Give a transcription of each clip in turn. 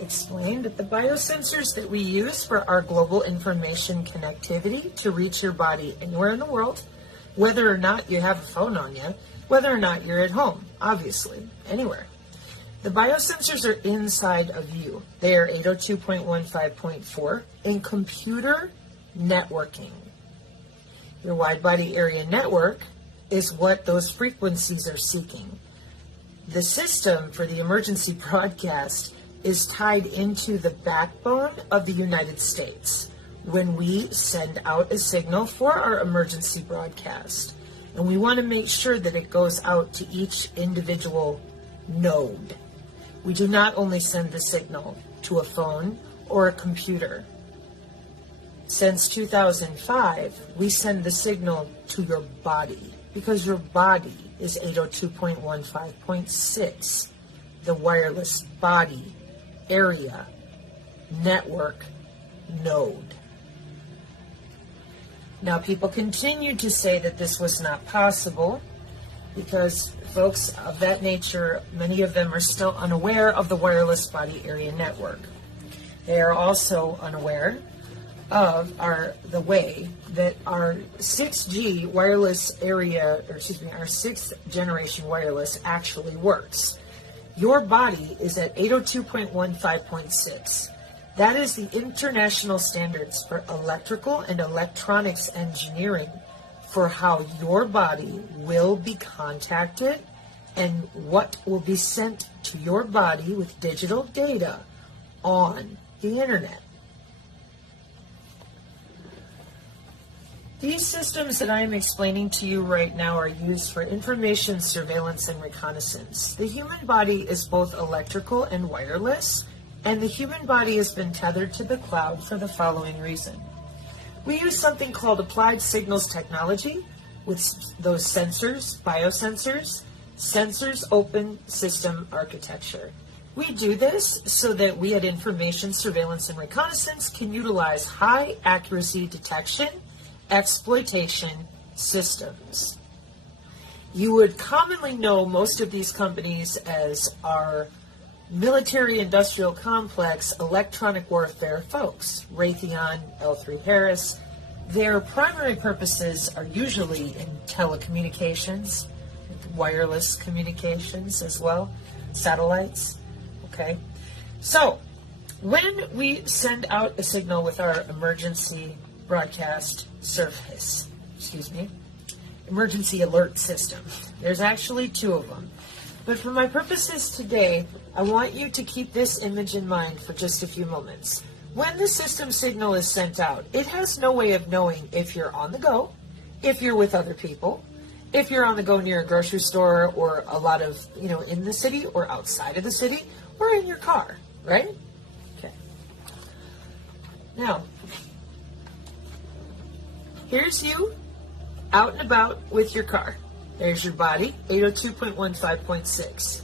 explain that the biosensors that we use for our global information connectivity to reach your body anywhere in the world, whether or not you have a phone on you, whether or not you're at home, obviously, anywhere. The biosensors are inside of you. They are 802.15.4 in computer networking. Your wide body area network is what those frequencies are seeking. The system for the emergency broadcast is tied into the backbone of the United States when we send out a signal for our emergency broadcast. And we want to make sure that it goes out to each individual node. We do not only send the signal to a phone or a computer. Since 2005, we send the signal to your body because your body is 802.15.6, the wireless body area network node. Now, people continue to say that this was not possible because folks of that nature, many of them are still unaware of the wireless body area network. They are also unaware of the way that our 6G wireless area, our 6th generation wireless actually works. Your body is at 802.15.6. That is the international standards for electrical and electronics engineering for how your body will be contacted and what will be sent to your body with digital data on the internet. These systems that I am explaining to you right now are used for information surveillance and reconnaissance. The human body is both electrical and wireless, and the human body has been tethered to the cloud for the following reason. We use something called applied signals technology with those sensors, biosensors, sensors open system architecture. We do this so that we at Information Surveillance and Reconnaissance can utilize high accuracy detection, exploitation systems. You would commonly know most of these companies as our military-industrial complex electronic warfare folks, Raytheon, L3 Harris. Their primary purposes are usually in telecommunications, wireless communications as well, satellites, okay? So, when we send out a signal with our emergency broadcast service, emergency alert system, there's actually 2 of them. But for my purposes today, I want you to keep this image in mind for just a few moments. When the system signal is sent out, it has no way of knowing if you're on the go, if you're with other people, if you're on the go near a grocery store or a lot of, in the city or outside of the city or in your car, right? Okay. Now, here's you out and about with your car. There's your body, 802.15.6.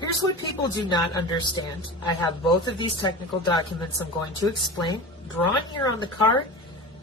Here's what people do not understand. I have both of these technical documents I'm going to explain drawn here on the card.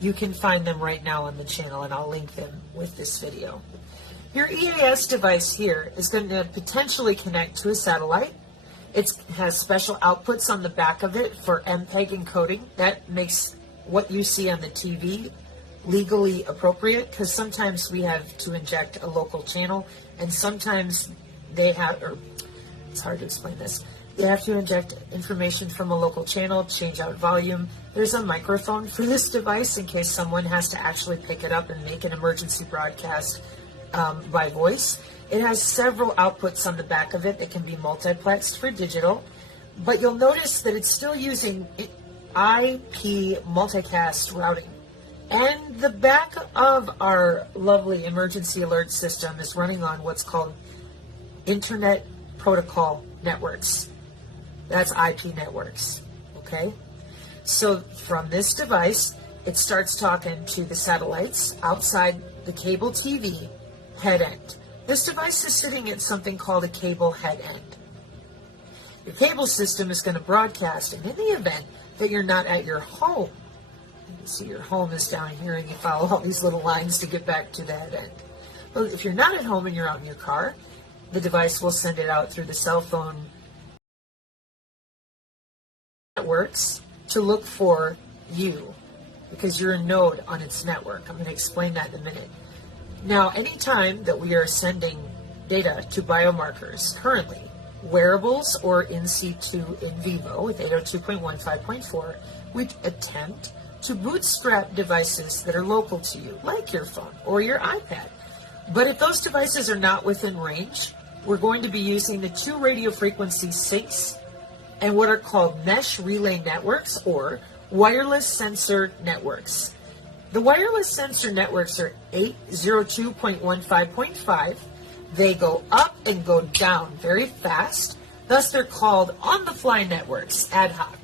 You can find them right now on the channel, and I'll link them with this video. Your EAS device here is going to potentially connect to a satellite. It has special outputs on the back of it for MPEG encoding. That makes what you see on the TV legally appropriate, because sometimes we have to inject a local channel, and sometimes they have, or it's hard to explain this, they have to inject information from a local channel, change out volume. There's a microphone for this device in case someone has to actually pick it up and make an emergency broadcast by voice. It has several outputs on the back of it that can be multiplexed for digital, but you'll notice that it's still using IP multicast routing. And the back of our lovely emergency alert system is running on what's called Internet Protocol Networks. That's IP networks, okay? So from this device, it starts talking to the satellites outside the cable TV head end. This device is sitting at something called a cable head end. Your cable system is going to broadcast, and in the event that you're not at your home, so your home is down here and you follow all these little lines to get back to the head end. But if you're not at home and you're out in your car, the device will send it out through the cell phone networks to look for you because you're a node on its network. I'm going to explain that in a minute. Now, anytime that we are sending data to biomarkers currently, wearables or in situ in vivo with 802.15.4, we attempt to bootstrap devices that are local to you, like your phone or your iPad. But if those devices are not within range, we're going to be using the two radio frequency syncs and what are called mesh relay networks or wireless sensor networks. The wireless sensor networks are 802.15.5. They go up and go down very fast. Thus, they're called on-the-fly networks, ad hoc.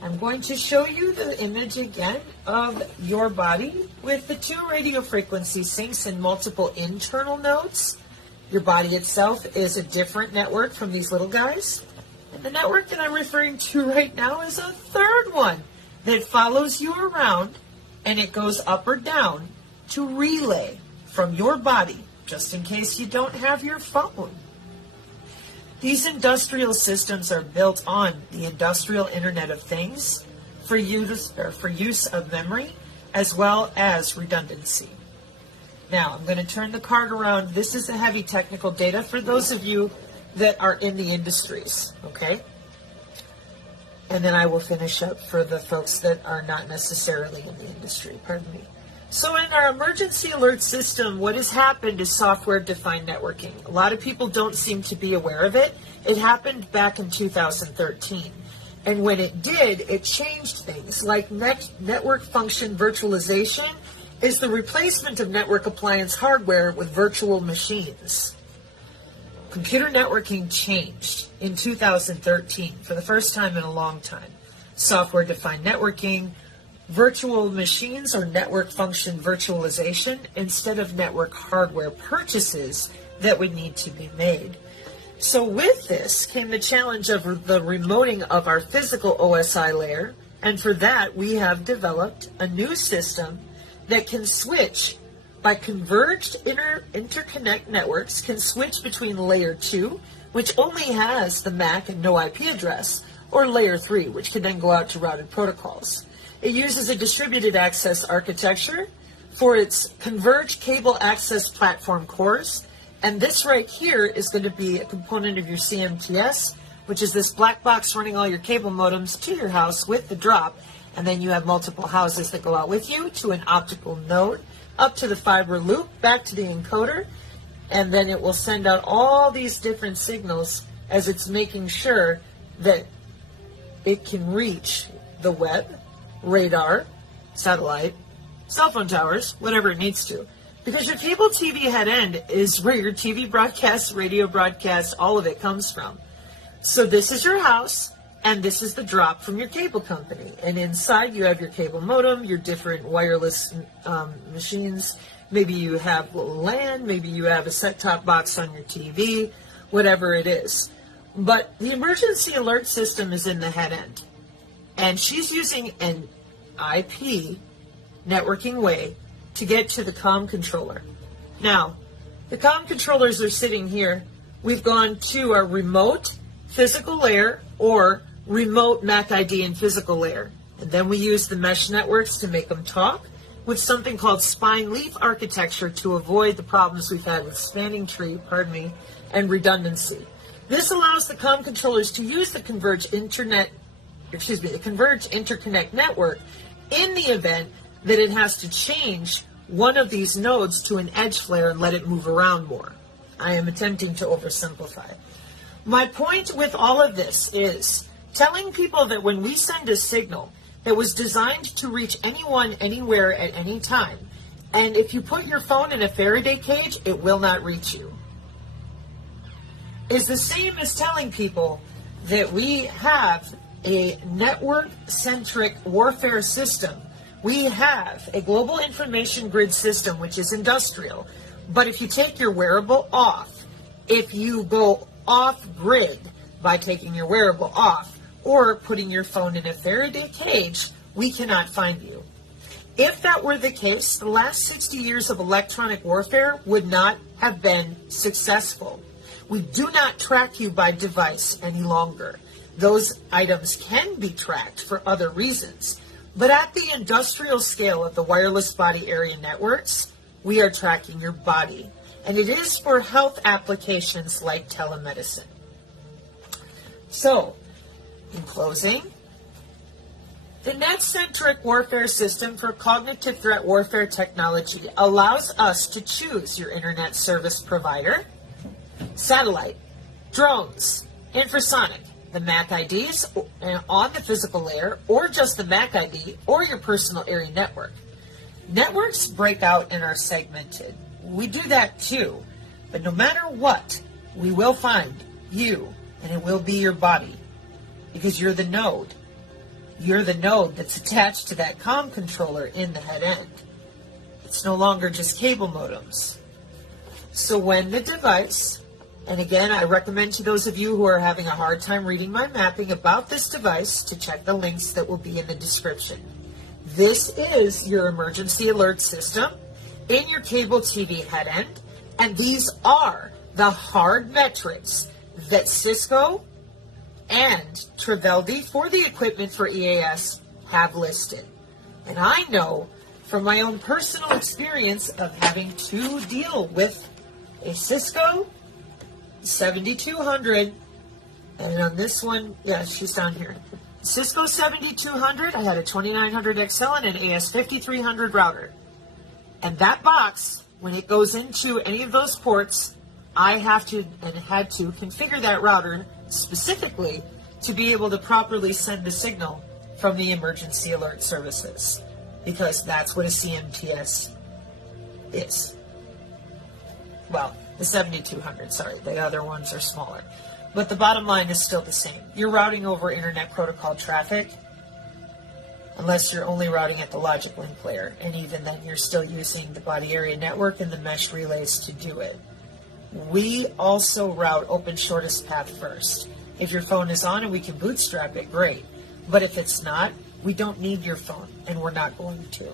I'm going to show you the image again of your body with the two radio frequency syncs and multiple internal nodes. Your body itself is a different network from these little guys. And the network that I'm referring to right now is a third one that follows you around, and it goes up or down to relay from your body, just in case you don't have your phone. These industrial systems are built on the industrial Internet of Things for use of memory as well as redundancy. Now, I'm going to turn the card around. This is the heavy technical data for those of you that are in the industries, okay? And then I will finish up for the folks that are not necessarily in the industry, pardon me. So in our emergency alert system, what has happened is software-defined networking. A lot of people don't seem to be aware of it. It happened back in 2013. And when it did, it changed things. Like network function virtualization is the replacement of network appliance hardware with virtual machines. Computer networking changed in 2013 for the first time in a long time. Software-defined networking, virtual machines or network function virtualization instead of network hardware purchases that would need to be made. So with this came the challenge of the remoting of our physical OSI layer, and for that we have developed a new system that can switch by converged interconnect networks, can switch between layer 2, which only has the MAC and no IP address, or layer 3, which can then go out to routed protocols. It uses a distributed access architecture for its converged cable access platform cores. And this right here is going to be a component of your CMTS, which is this black box running all your cable modems to your house with the drop. And then you have multiple houses that go out with you to an optical node, up to the fiber loop, back to the encoder. And then it will send out all these different signals as it's making sure that it can reach the web, radar, satellite, cell phone towers, whatever it needs to. Because your cable TV head end is where your TV broadcasts, radio broadcasts, all of it comes from. So this is your house, and this is the drop from your cable company. And inside you have your cable modem, your different wireless machines. Maybe you have LAN, maybe you have a set-top box on your TV, whatever it is. But the emergency alert system is in the head end. And she's using an IP networking way to get to the comm controller. Now, the comm controllers are sitting here. We've gone to our remote physical layer or remote MAC ID and physical layer. And then we use the mesh networks to make them talk with something called spine leaf architecture to avoid the problems we've had with spanning tree, and redundancy. This allows the comm controllers to use the converged interconnect network in the event that it has to change one of these nodes to an edge flare and let it move around more. I am attempting to oversimplify. My point with all of this is telling people that when we send a signal that was designed to reach anyone, anywhere, at any time, and if you put your phone in a Faraday cage, it will not reach you, is the same as telling people that we have a network-centric warfare system. We have a global information grid system, which is industrial. But if you take your wearable off, if you go off-grid by taking your wearable off or putting your phone in a Faraday cage, we cannot find you. If that were the case, the last 60 years of electronic warfare would not have been successful. We do not track you by device any longer. Those items can be tracked for other reasons. But at the industrial scale of the wireless body area networks, we are tracking your body. And it is for health applications like telemedicine. So, in closing, the net-centric warfare system for cognitive threat warfare technology allows us to choose your internet service provider, satellite, drones, infrasonic, the MAC IDs on the physical layer, or just the MAC ID, or your personal area network. Networks break out and are segmented. We do that too. But no matter what, we will find you, and it will be your body, because you're the node. You're the node that's attached to that comm controller in the head end. It's no longer just cable modems. So when the device, and again, I recommend to those of you who are having a hard time reading my mapping about this device to check the links that will be in the description. This is your emergency alert system in your cable TV head end, and these are the hard metrics that Cisco and Treveldi for the equipment for EAS have listed. And I know from my own personal experience of having to deal with a Cisco 7200, and on this one, yeah, she's down here. Cisco 7200, I had a 2900 XL and an AS 5300 router. And that box, when it goes into any of those ports, I have to and had to configure that router specifically to be able to properly send the signal from the emergency alert services, because that's what a CMTS is. Well, the 7200, sorry, the other ones are smaller. But the bottom line is still the same. You're routing over internet protocol traffic, unless you're only routing at the logic link layer, and even then you're still using the body area network and the mesh relays to do it. We also route open shortest path first. If your phone is on and we can bootstrap it, great. But if it's not, we don't need your phone, and we're not going to.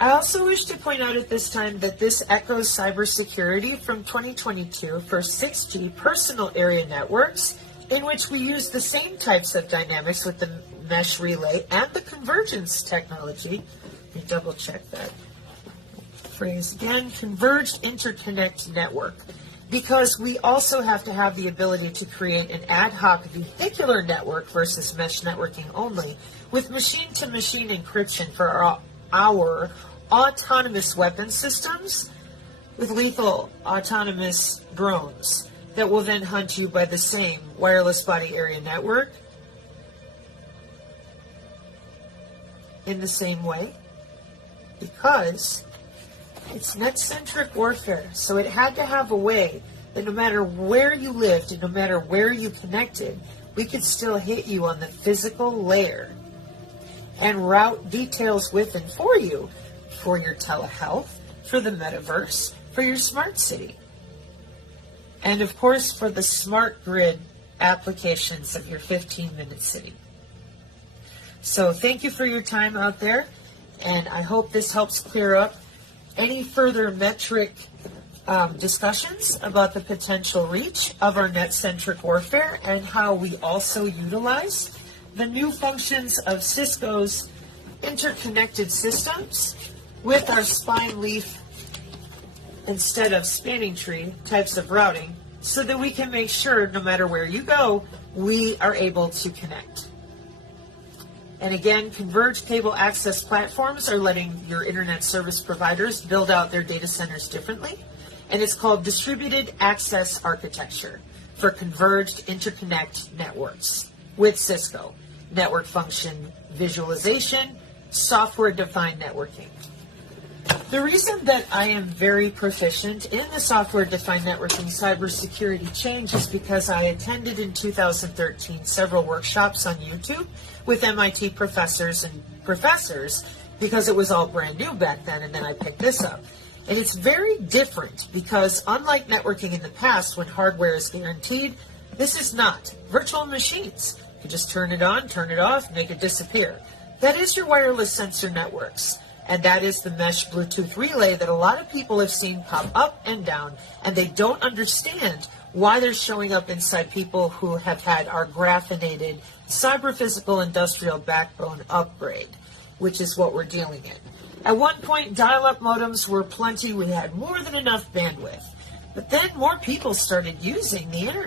I also wish to point out at this time that this echoes cybersecurity from 2022 for 6G personal area networks, in which we use the same types of dynamics with the mesh relay and the convergence technology. Let me double check that phrase again, converged interconnect network, because we also have to have the ability to create an ad hoc vehicular network versus mesh networking only, with machine-to-machine encryption for our autonomous weapon systems with lethal autonomous drones that will then hunt you by the same wireless body area network in the same way, because it's net-centric warfare. So it had to have a way that no matter where you lived and no matter where you connected, we could still hit you on the physical layer and route details with and for you for your telehealth, for the metaverse, for your smart city, and of course for the smart grid applications of your 15-minute city. So thank you for your time out there, and I hope this helps clear up any further metric discussions about the potential reach of our net-centric warfare and how we also utilize the new functions of Cisco's interconnected systems with our spine leaf instead of spanning tree types of routing, so that we can make sure no matter where you go, we are able to connect. And again, converged cable access platforms are letting your internet service providers build out their data centers differently. And it's called distributed access architecture for converged interconnect networks with Cisco. Network function visualization, software-defined networking. The reason that I am very proficient in the software-defined networking cybersecurity change is because I attended in 2013 several workshops on YouTube with MIT professors because it was all brand new back then, and then I picked this up. And it's very different because unlike networking in the past when hardware is guaranteed, this is not. Virtual machines. You just turn it on, turn it off, make it disappear. That is your wireless sensor networks. and that is the mesh Bluetooth relay that a lot of people have seen pop up and down, and they don't understand why they're showing up inside people who have had our graphinated cyber-physical industrial backbone upgrade, which is what we're dealing in. At one point, dial-up modems were plenty. We had more than enough bandwidth. But then more people started using the internet.